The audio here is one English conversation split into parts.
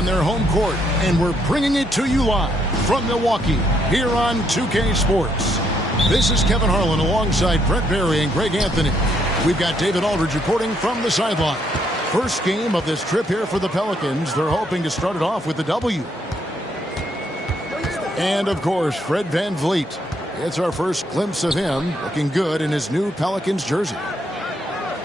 on their home court, and we're bringing it to you live from Milwaukee here on 2K Sports. This is Kevin Harlan alongside Brett Barry and Greg Anthony. We've got David Aldridge reporting from the sideline. First game of this trip here for the Pelicans. They're hoping to start it off with a W. And, of course, Fred VanVleet. It's our first glimpse of him looking good in his new Pelicans jersey.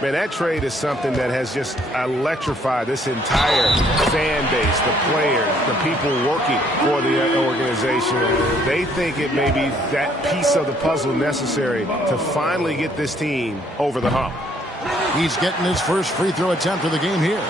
Man, that trade is something that has just electrified this entire fan base, the players, the people working for the organization. They think it may be that piece of the puzzle necessary to finally get this team over the hump. He's getting his first free throw attempt of the game here.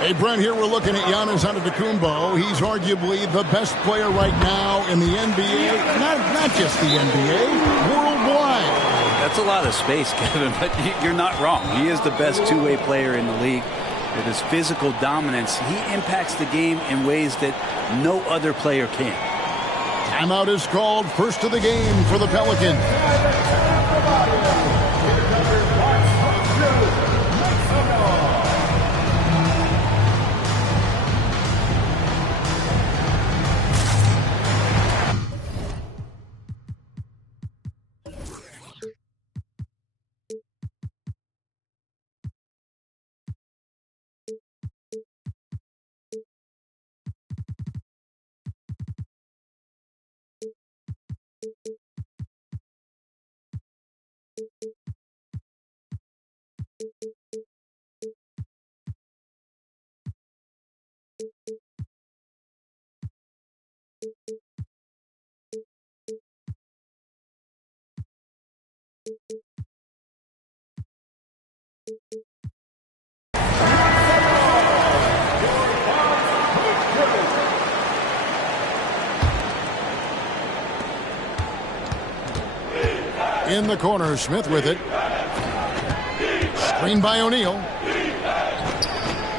Hey, Brent, here we're looking at Giannis Antetokounmpo. He's arguably the best player right now in the NBA. Not just the NBA, worldwide. That's a lot of space, Kevin, but you're not wrong. He is the best two-way player in the league. With his physical dominance, he impacts the game in ways that no other player can. Timeout is called. First of the game for the Pelicans. In the corner, Smith with it. Screen by O'Neal.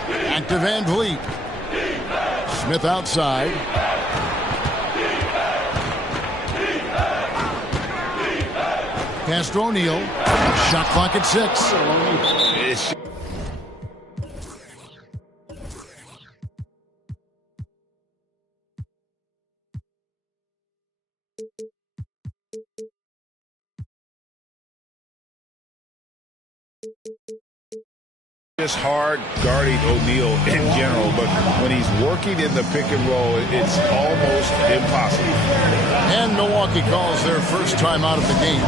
Back to VanVleet. Smith outside. Pass to O'Neal. Shot clock at 6. Just hard guarding O'Neal in general, but when he's working in the pick and roll, it's almost impossible. And Milwaukee calls their first timeout of the game.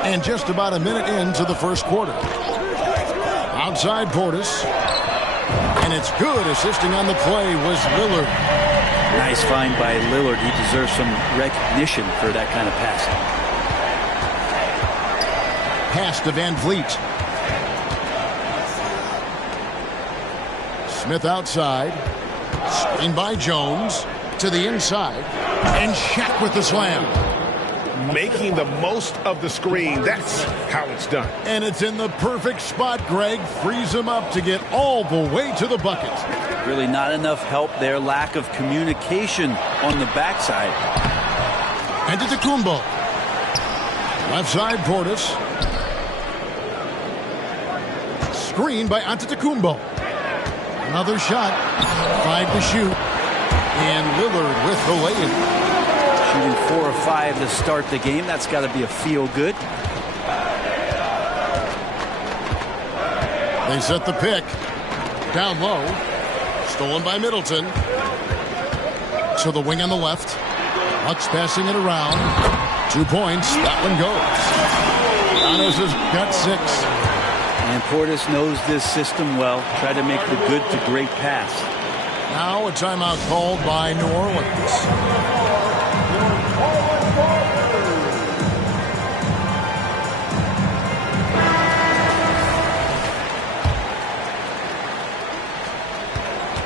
And just about a minute into the first quarter. Outside Portis. And it's good. Assisting on the play was Lillard. Nice find by Lillard. He deserves some recognition for that kind of passing. Pass to VanVleet. Smith outside. Screen by Jones. To the inside. And Shaq with the slam. Making the most of the screen. That's how it's done. And it's in the perfect spot, Greg. Frees him up to get all the way to the bucket. Really not enough help there. Lack of communication on the backside. Antetokounmpo. Left side, Portis. Screen by Antetokounmpo. Another shot. 5 to shoot. And Lillard with the lay-in. Shooting 4 or 5 to start the game. That's got to be a feel-good. They set the pick. Down low. Stolen by Middleton. To the wing on the left. Bucks passing it around. 2 points. That one goes. Giannis has got 6. And Portis knows this system well. Try to make the good to great pass. Now a timeout called by New Orleans.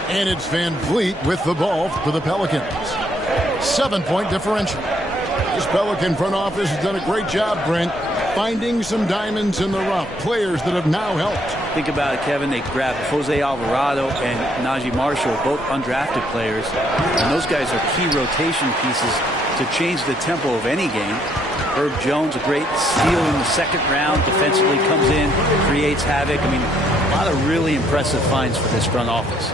And it's VanVleet with the ball for the Pelicans. 7-point differential. This Pelican front office has done a great job, Brent, finding some diamonds in the rough, players that have now helped. Think about it, Kevin. They grabbed Jose Alvarado and Najee Marshall, both undrafted players. And those guys are key rotation pieces to change the tempo of any game. Herb Jones, a great steal in the second round, defensively comes in, creates havoc. I mean, a lot of really impressive finds for this front office.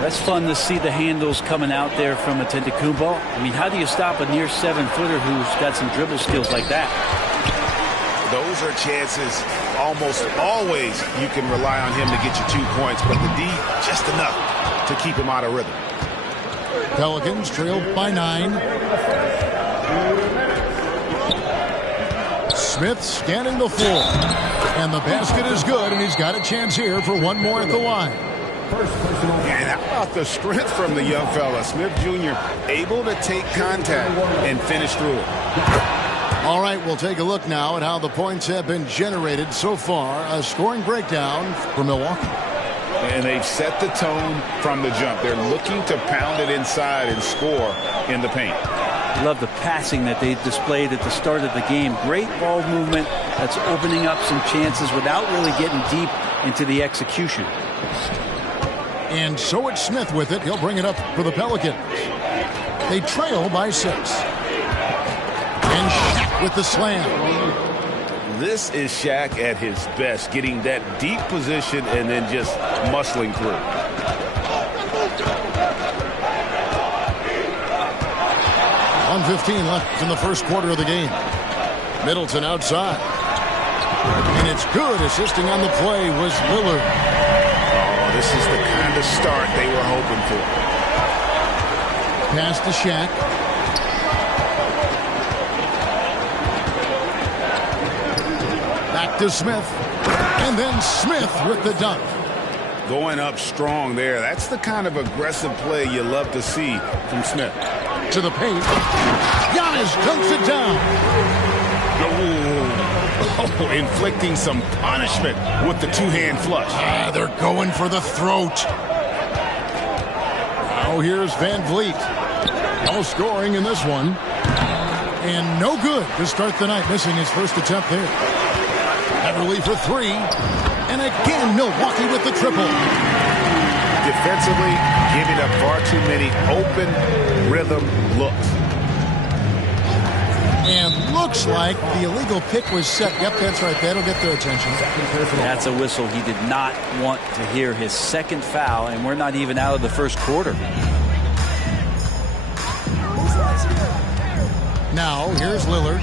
That's fun to see the handles coming out there from Antetokounmpo. I mean, how do you stop a near 7-footer who's got some dribble skills like that? Those are chances almost always you can rely on him to get you 2 points, but the D just enough to keep him out of rhythm. Pelicans trailed by 9. Smith scanning the floor. And the basket is good, and he's got a chance here for one more at the line. And how about the strength from the young fella? Smith Jr. able to take contact and finish through it. All right, we'll take a look now at how the points have been generated so far. A scoring breakdown for Milwaukee. And they've set the tone from the jump. They're looking to pound it inside and score in the paint. I love the passing that they displayed at the start of the game. Great ball movement that's opening up some chances without really getting deep into the execution. And so it's Smith with it. He'll bring it up for the Pelicans. They trail by 6. And Shaq with the slam. This is Shaq at his best, getting that deep position and then just muscling through. .115 left in the first quarter of the game. Middleton outside. And it's good. Assisting on the play was Lillard. Oh, this is the kind of start they were hoping for. Pass to Shaq. Back to Smith. And then Smith with the dunk. Going up strong there. That's the kind of aggressive play you love to see from Smith. To the paint. Giannis dunks it down. Oh, inflicting some punishment with the two-hand flush. They're going for the throat. Now here's Van Vliet. No scoring in this one. And no good to start the night, missing his first attempt there. Everly for 3. And again, Milwaukee with the triple. Defensively, giving up far too many open rhythm looks. And looks like the illegal pick was set. Yep, that's right. That'll get their attention. That's a whistle. He did not want to hear his second foul, and we're not even out of the first quarter. Now, here's Lillard.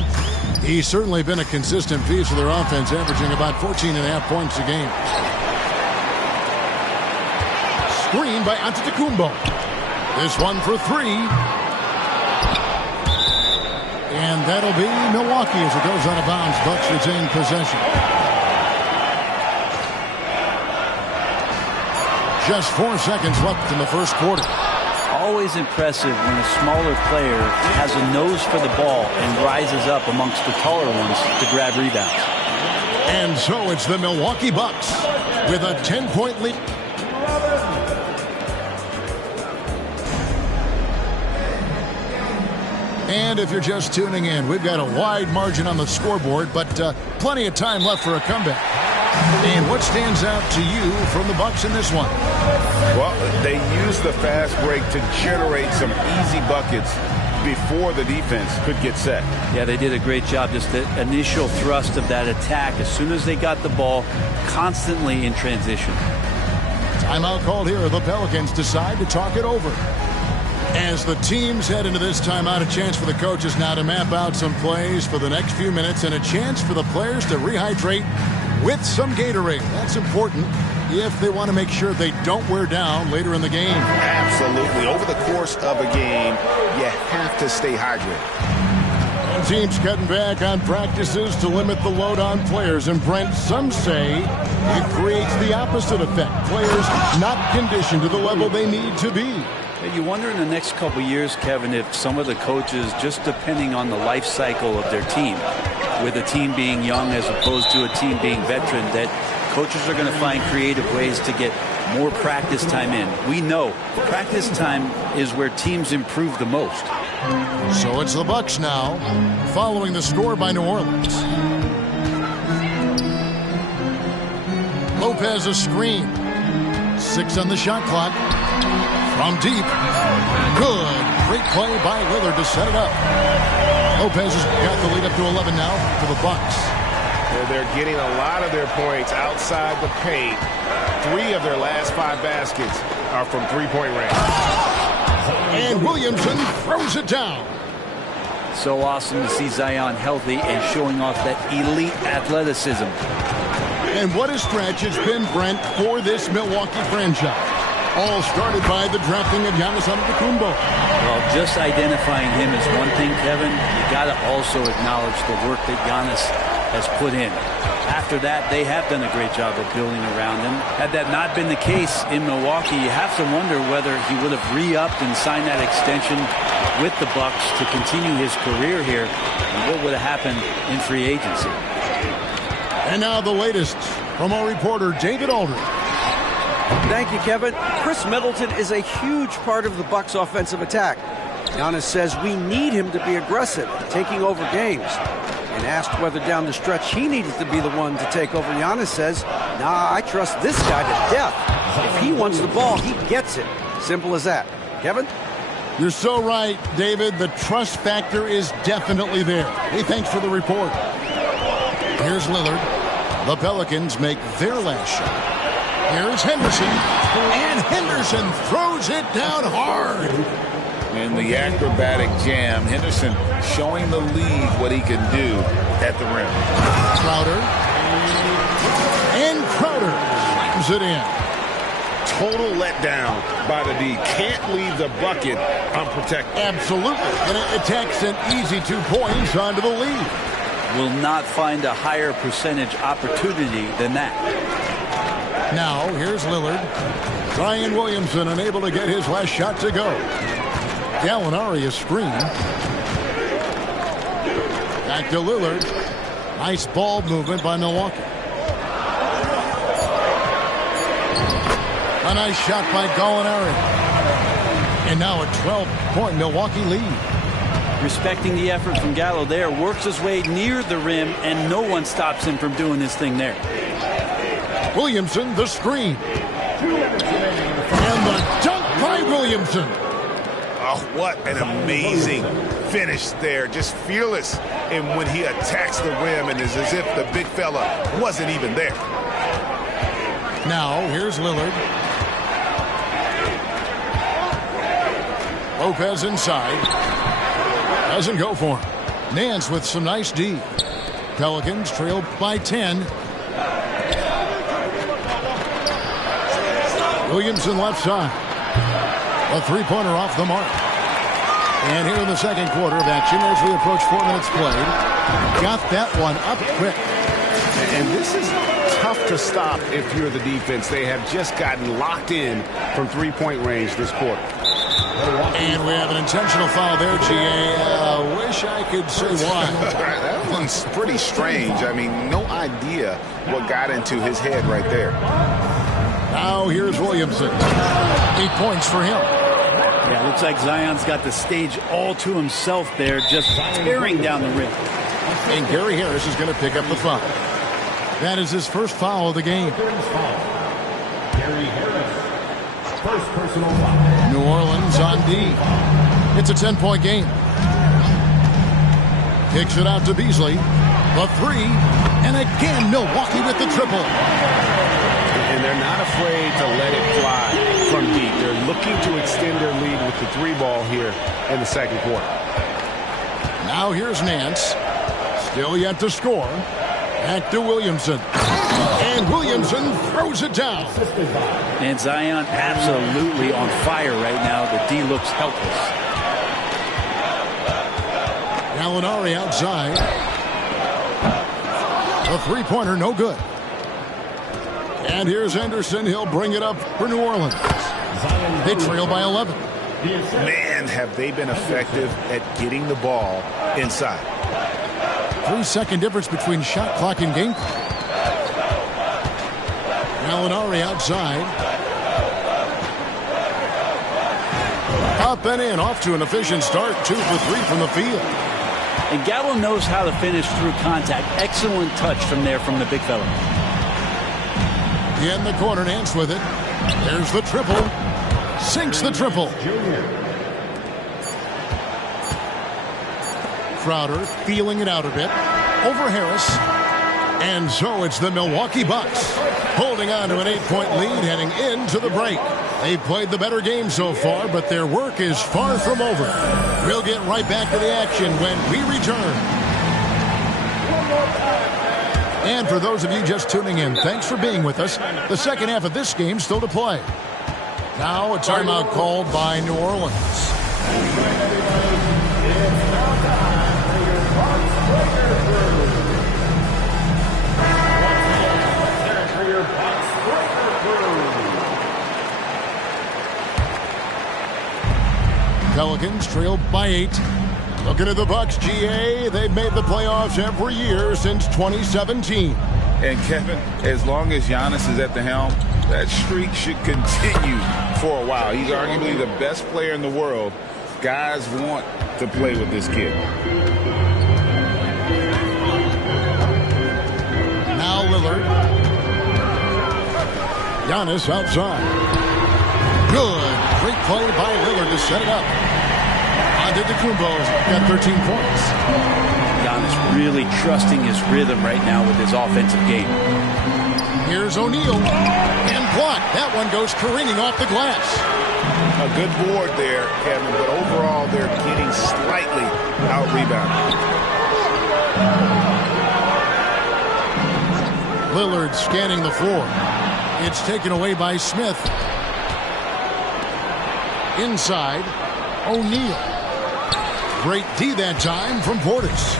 He's certainly been a consistent piece of their offense, averaging about 14.5 points a game. Screen by Antetokounmpo. This one for 3. And that'll be Milwaukee as it goes out of bounds. Bucks retain possession. Just 4 seconds left in the first quarter. Always impressive when a smaller player has a nose for the ball and rises up amongst the taller ones to grab rebounds. And so it's the Milwaukee Bucks with a 10-point lead. And if you're just tuning in, we've got a wide margin on the scoreboard, but plenty of time left for a comeback. And what stands out to you from the Bucks in this one? Well, they used the fast break to generate some easy buckets before the defense could get set. Yeah, they did a great job. Just the initial thrust of that attack, as soon as they got the ball, constantly in transition. Timeout called here. The Pelicans decide to talk it over. As the teams head into this timeout, a chance for the coaches now to map out some plays for the next few minutes and a chance for the players to rehydrate with some Gatorade. That's important if they want to make sure they don't wear down later in the game. Absolutely. Over the course of a game, you have to stay hydrated. Teams cutting back on practices to limit the load on players. And Brent, some say it creates the opposite effect. Players not conditioned to the level they need to be. You wonder in the next couple years, Kevin, if some of the coaches, just depending on the life cycle of their team, with a team being young as opposed to a team being veteran, that coaches are going to find creative ways to get more practice time in. We know practice time is where teams improve the most. So it's the Bucks now, following the score by New Orleans. Lopez a screen. 6 on the shot clock. From deep. Good. Great play by Lillard to set it up. Lopez has got the lead up to 11 now for the Bucks. They're getting a lot of their points outside the paint. 3 of their last 5 baskets are from three-point range. And Williamson throws it down. So awesome to see Zion healthy and showing off that elite athleticism. And what a stretch it's been, Brent, for this Milwaukee franchise. All started by the drafting of Giannis Antetokounmpo. Well, just identifying him is one thing, Kevin. You got to also acknowledge the work that Giannis has put in. After that, they have done a great job of building around him. Had that not been the case in Milwaukee, you have to wonder whether he would have re-upped and signed that extension with the Bucks to continue his career here, and what would have happened in free agency. And now the latest from our reporter, David Aldridge. Thank you, Kevin. Chris Middleton is a huge part of the Bucks' offensive attack. Giannis says we need him to be aggressive, taking over games. And asked whether down the stretch he needed to be the one to take over, Giannis says, nah, I trust this guy to death. If he wants the ball, he gets it. Simple as that. Kevin? You're so right, David. The trust factor is definitely there. Hey, thanks for the report. Here's Lillard. The Pelicans make their last shot. Here's Henderson. And Henderson throws it down hard. In the acrobatic jam, Henderson showing the league what he can do at the rim. Crowder. And Crowder slams it in. Total letdown by the D. Can't leave the bucket unprotected. Absolutely. And it attacks an easy 2 points onto the lead. Will not find a higher percentage opportunity than that. Now, here's Lillard. Zion Williamson unable to get his last shot to go. Gallinari is screened. Back to Lillard. Nice ball movement by Milwaukee. A nice shot by Gallinari. And now a 12-point Milwaukee lead. Respecting the effort from Gallo there, works his way near the rim, and no one stops him from doing his thing there. Williamson, the screen. And the dunk by Williamson. Oh, what an amazing finish there. Just fearless. And when he attacks the rim, and it's as if the big fella wasn't even there. Now, here's Lillard. Lopez inside. Doesn't go for him. Nance with some nice D. Pelicans trailed by 10. Williamson left side. A three-pointer off the mark. And here in the second quarter of action, as we approach 4 minutes played, got that one up quick. And this is tough to stop if you're the defense. They have just gotten locked in from three-point range this quarter. And we have an intentional foul there, G.A. Wish I could say why. That one's pretty strange. I mean, no idea what got into his head right there. Now here's Williamson. 8 points for him. Yeah, looks like Zion's got the stage all to himself there, just tearing down the rim. And Gary Harris is going to pick up the foul. That is his first foul of the game. Gary Harris, first personal foul. New Orleans on D. It's a 10-point game. Kicks it out to Beasley. The three. And again, Milwaukee with the triple. And they're not afraid to let it fly from deep. They're looking to extend their lead with the three ball here in the second quarter. Now here's Nance. Still yet to score. Back to Williamson. And Williamson throws it down. And Zion absolutely on fire right now. The D looks helpless. Gallinari outside. The three-pointer, no good. And here's Henderson. He'll bring it up for New Orleans. They trail by 11. Man, have they been effective at getting the ball inside. 3-second difference between shot clock and game clock. Gallinari outside. Up and in, off to an efficient start. 2 for 3 from the field. And Gallo knows how to finish through contact. Excellent touch from there from the big fella. In the corner, Nance with it. There's the triple. Sinks the triple. Crowder feeling it out a bit. Over Harris. And so it's the Milwaukee Bucks holding on to an 8-point lead heading into the break. They've played the better game so far, but their work is far from over. We'll get right back to the action when we return. And for those of you just tuning in, thanks for being with us. The second half of this game still to play. Now a timeout called by New Orleans. Pelicans trail by 8. Looking at the Bucks, GA, they've made the playoffs every year since 2017. And Kevin, as long as Giannis is at the helm, that streak should continue for a while. He's arguably the best player in the world. Guys want to play with this kid. Now Lillard. Giannis outside. Good. Great play by Lillard to set it up. Antetokounmpo's got 13 points. Giannis really trusting his rhythm right now with his offensive game. Here's O'Neal. And blocked. That one goes careening off the glass. A good board there, Kevin, but overall they're getting slightly out-rebounded. Lillard scanning the floor. It's taken away by Smith. Inside, O'Neal. Great D that time from Portis.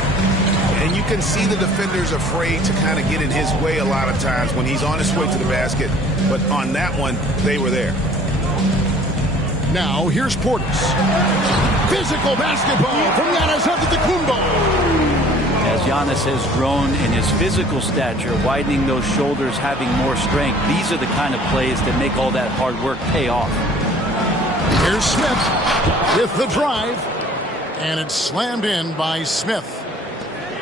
And you can see the defenders afraid to kind of get in his way a lot of times when he's on his way to the basket. But on that one, they were there. Now, here's Portis. Physical basketball from Giannis Antetokounmpo. As Giannis has grown in his physical stature, widening those shoulders, having more strength, these are the kind of plays that make all that hard work pay off. Here's Smith with the drive. And it's slammed in by Smith.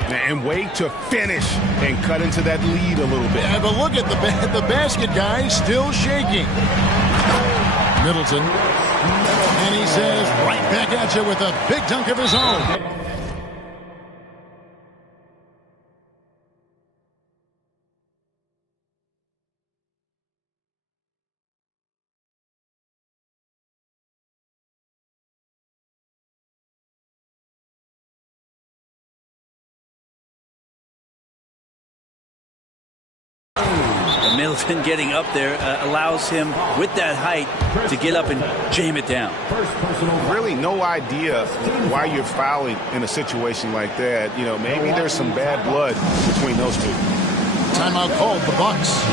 And way to finish and cut into that lead a little bit. Yeah, but look at the basket guy still shaking. Middleton. And he says right back at you with a big dunk of his own. Middleton getting up there allows him, with that height, to get up and jam it down. Really no idea why you're fouling in a situation like that. You know, maybe there's some bad blood between those two. Timeout called the Bucks.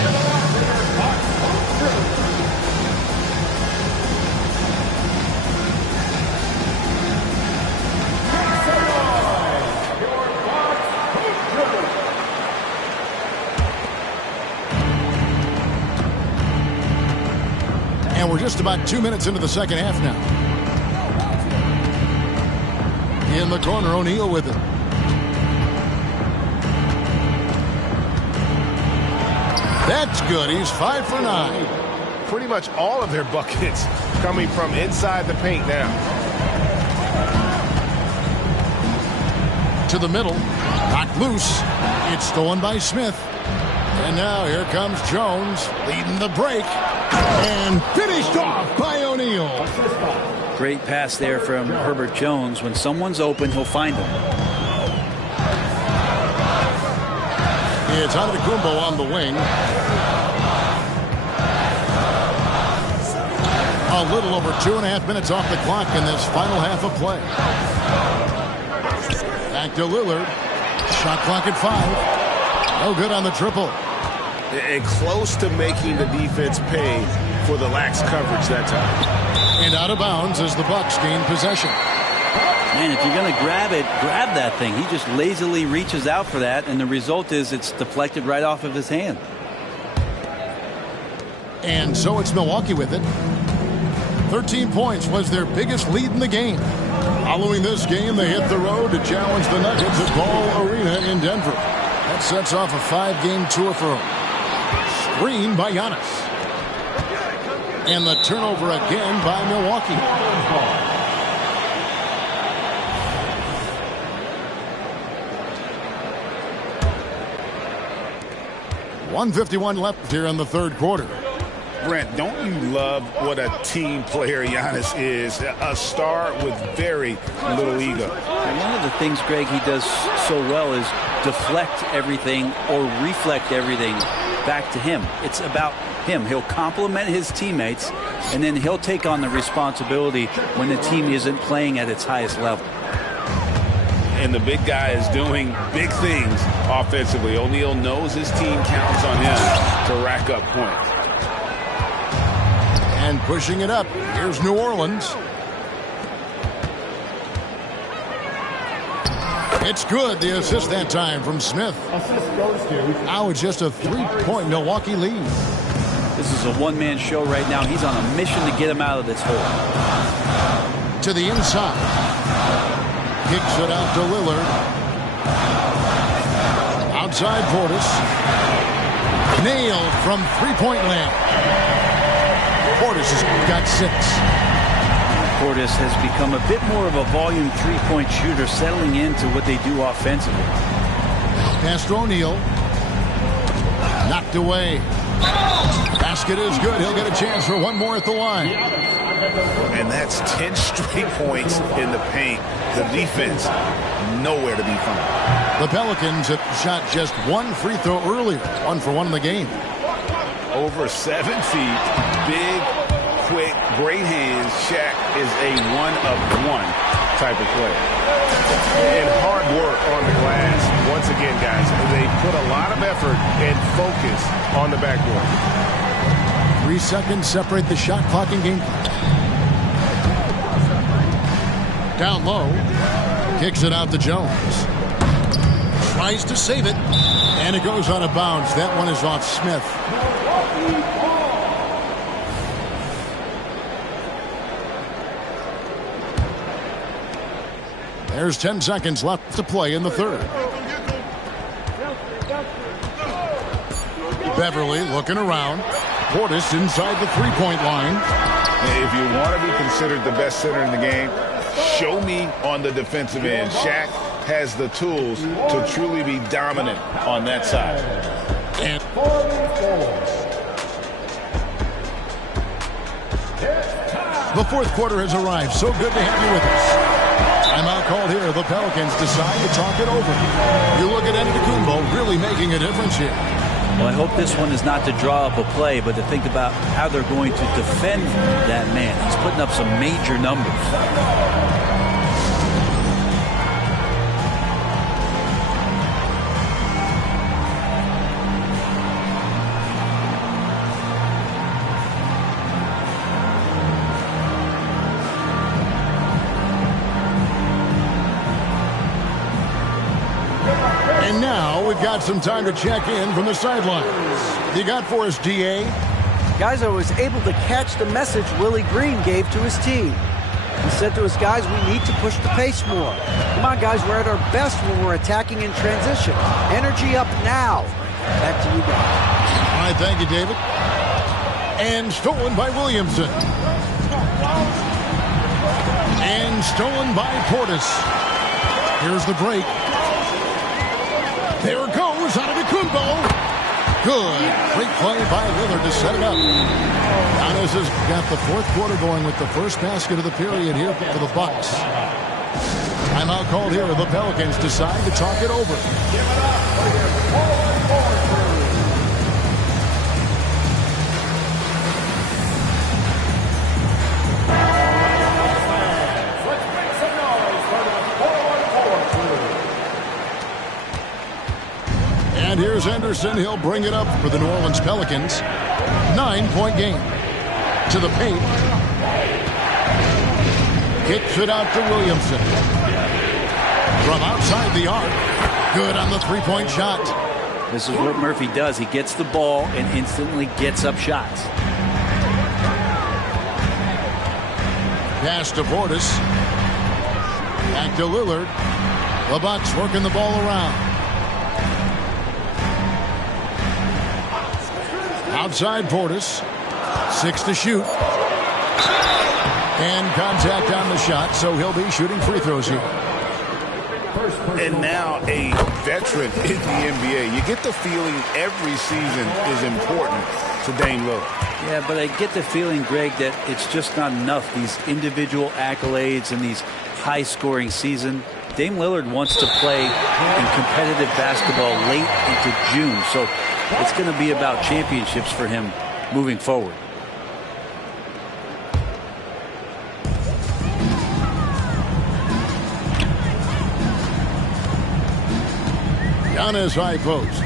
And we're just about 2 minutes into the second half now. In the corner, O'Neal with it. That's good. He's 5 for 9. Pretty much all of their buckets coming from inside the paint now. To the middle. Knocked loose. It's stolen by Smith. And now here comes Jones leading the break. And finished off by O'Neal. Great pass there from Herbert Jones. When someone's open, he'll find them. It's Antetokounmpo on the wing. A little over 2.5 minutes off the clock in this final half of play. Back to Lillard. Shot clock at 5. No good on the triple. And close to making the defense pay for the lax coverage that time. And out of bounds as the Bucks gain possession. Man, if you're going to grab it, grab that thing. He just lazily reaches out for that, and the result is it's deflected right off of his hand. And so it's Milwaukee with it. 13 points was their biggest lead in the game. Following this game, they hit the road to challenge the Nuggets at Ball Arena in Denver. That sets off a 5-game tour for them. Screen by Giannis. And the turnover again by Milwaukee. 1:51 left here in the third quarter. Brent, don't you love what a team player Giannis is? A star with very little ego. And one of the things, Greg, he does so well is deflect everything or reflect everything back to him. It's about him. He'll compliment his teammates, and then he'll take on the responsibility when the team isn't playing at its highest level. And the big guy is doing big things offensively. O'Neal knows his team counts on him to rack up points. And pushing it up. Here's New Orleans. It's good. The assist that time from Smith. Now it's just a 3-point Milwaukee lead. This is a one-man show right now. He's on a mission to get him out of this hole. To the inside. Kicks it out to Lillard. Outside Portis. Nailed from three-point land. Portis has got 6. Portis has become a bit more of a volume three-point shooter, settling into what they do offensively. Pass to O'Neal. Knocked away. Basket is good. He'll get a chance for one more at the line. And that's 10 straight points in the paint. The defense, nowhere to be found. The Pelicans have shot just one free throw earlier. 1 for 1 in the game. Over 7 feet, big, quick, great hands. Shaq is a one-of-one type of player. And hard work on the glass. Once again, guys, they put a lot of effort and focus on the backboard. 3 seconds separate the shot clock and game clock. Down low. Kicks it out to Jones. Tries to save it. And it goes out of bounds. That one is off Smith. There's 10 seconds left to play in the third. Beverly looking around. Portis inside the three-point line. If you want to be considered the best center in the game, show me on the defensive end. Shaq has the tools to truly be dominant on that side. And the fourth quarter has arrived. So good to have you with us. Timeout called here. The Pelicans decide to talk it over. You look at Antetokounmpo really making a difference here. Well, I hope this one is not to draw up a play, but to think about how they're going to defend that man. He's putting up some major numbers. And now we've got some time to check in from the sidelines. You got for us, DA? Guys, I was able to catch the message Willie Green gave to his team. He said to his guys, we need to push the pace more. Come on, guys, we're at our best when we're attacking in transition. Energy up now. Back to you guys. All right, thank you, David. And stolen by Williamson. And stolen by Portis. Here's the break. There goes Antetokounmpo. Good. Great play by Lillard to set it up. Giannis has got the fourth quarter going with the first basket of the period here for the Bucks. Timeout called here. The Pelicans decide to talk it over. And here's Anderson. He'll bring it up for the New Orleans Pelicans. 9-point game. To the paint. Kicks it out to Williamson. From outside the arc. Good on the three-point shot. This is what Murphy does. He gets the ball and instantly gets up shots. Pass to Portis. Back to Lillard. The Bucks working the ball around. Outside Portis. 6 to shoot. And contact on the shot, so he'll be shooting free throws here. And now a veteran in the NBA. You get the feeling every season is important to Dame Lillard. Yeah, but I get the feeling, Greg, that it's just not enough. These individual accolades and these high-scoring season. Dame Lillard wants to play in competitive basketball late into June, so it's going to be about championships for him moving forward. Giannis high post.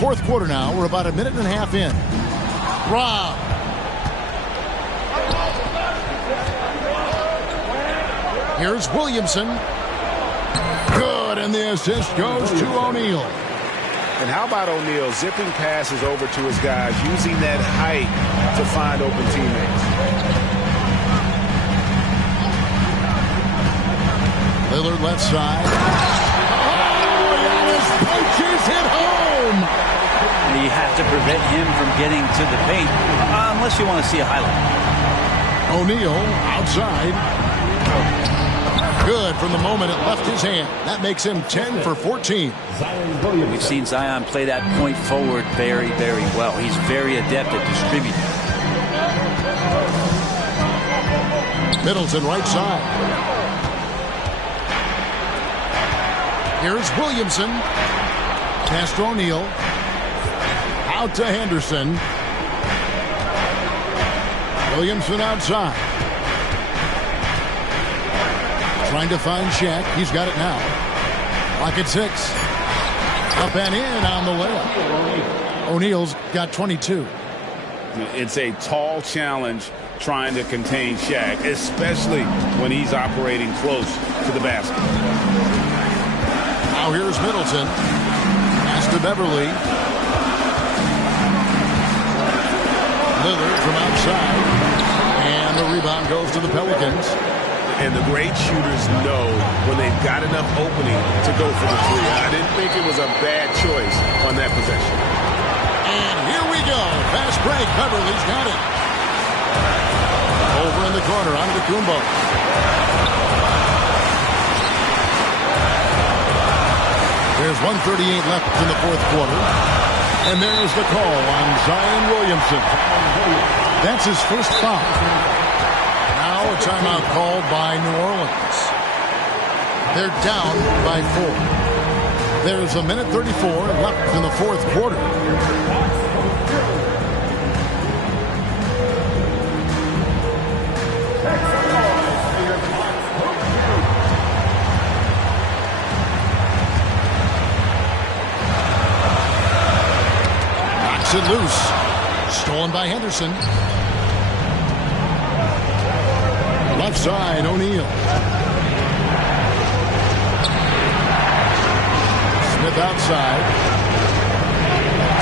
Fourth quarter now. We're about a minute and a half in. Rob. Here's Williamson. Good, and the assist goes to O'Neal. And how about O'Neal zipping passes over to his guys, using that height to find open teammates. Lillard left side. Oh, Giannis punches it home. You have to prevent him from getting to the paint, unless you want to see a highlight. O'Neal outside. Good from the moment it left his hand. That makes him 10 for 14. We've seen Zion play that point forward very, very well. He's very adept at distributing. Middleton right side. Here's Williamson. Pass to O'Neal. Out to Henderson. Williamson outside. Trying to find Shaq. He's got it now. Clock at 6. Up and in on the layup. O'Neal's got 22. It's a tall challenge trying to contain Shaq, especially when he's operating close to the basket. Now here's Middleton. Pass to Beverly. Lillard from outside. And the rebound goes to the Pelicans. And the great shooters know when they've got enough opening to go for the three. I didn't think it was a bad choice on that possession. And here we go. Fast break. Beverly's got it. Over in the corner. Antetokounmpo. There's 1:38 left in the fourth quarter. And there's the call on Zion Williamson. That's his first foul. Now a timeout called by New Orleans. They're down by 4. There's a minute 34 left in the fourth quarter. Knocks it loose. Stolen by Henderson. Left side, O'Neal. Smith outside.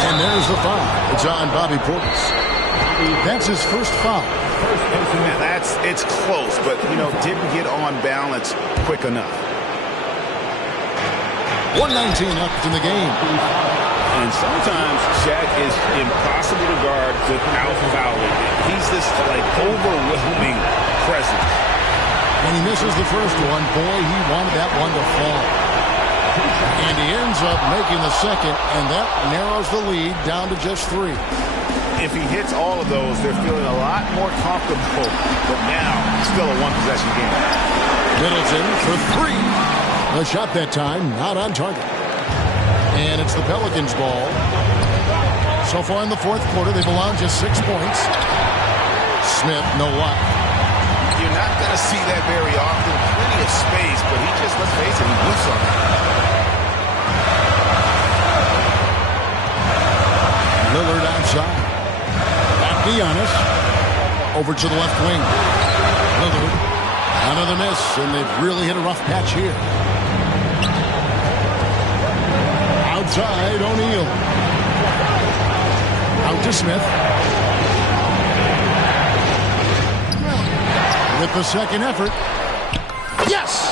And there's the foul. It's on Bobby Portis. That's his first foul. And it's close, but, didn't get on balance quick enough. 1:19 left in the game. And sometimes Shaq is impossible to guard without fouling. He's this, overwhelming presence. And he misses the first one. Boy, he wanted that one to fall. And he ends up making the second, and that narrows the lead down to just 3. If he hits all of those, they're feeling a lot more comfortable. But now, still a one-possession game. Middleton for 3. The shot that time, not on target. And it's the Pelicans' ball. So far in the fourth quarter, they've allowed just 6 points. Smith, no luck. You're not going to see that very often. Plenty of space, but he just, let's face it, he whiffs on it. Lillard outside. Back to Giannis. Over to the left wing. Lillard. Another miss, and they've really hit a rough patch here. Outside, O'Neal. Out to Smith. with the second effort. Yes!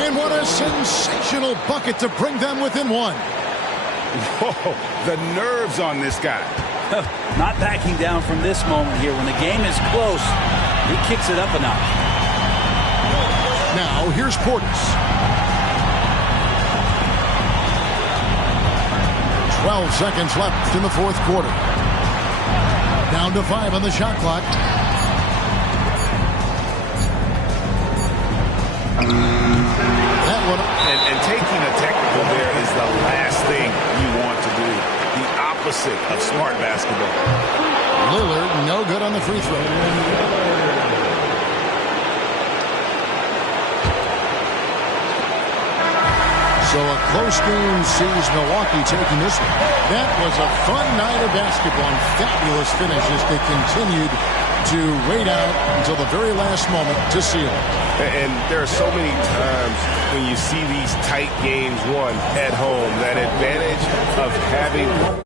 And what a sensational bucket to bring them within one. Whoa, the nerves on this guy. Not backing down from this moment here. When the game is close, he kicks it up a notch. Now, here's Portis. 12 seconds left in the fourth quarter. Down to 5 on the shot clock. That one. And taking a technical there is the last thing you want to do. The opposite of smart basketball. Lillard, no good on the free throw. So a close game sees Milwaukee taking this one. That was a fun night of basketball and fabulous finishes that continued to wait out until the very last moment to seal it. And there are so many times when you see these tight games won at home, that advantage of having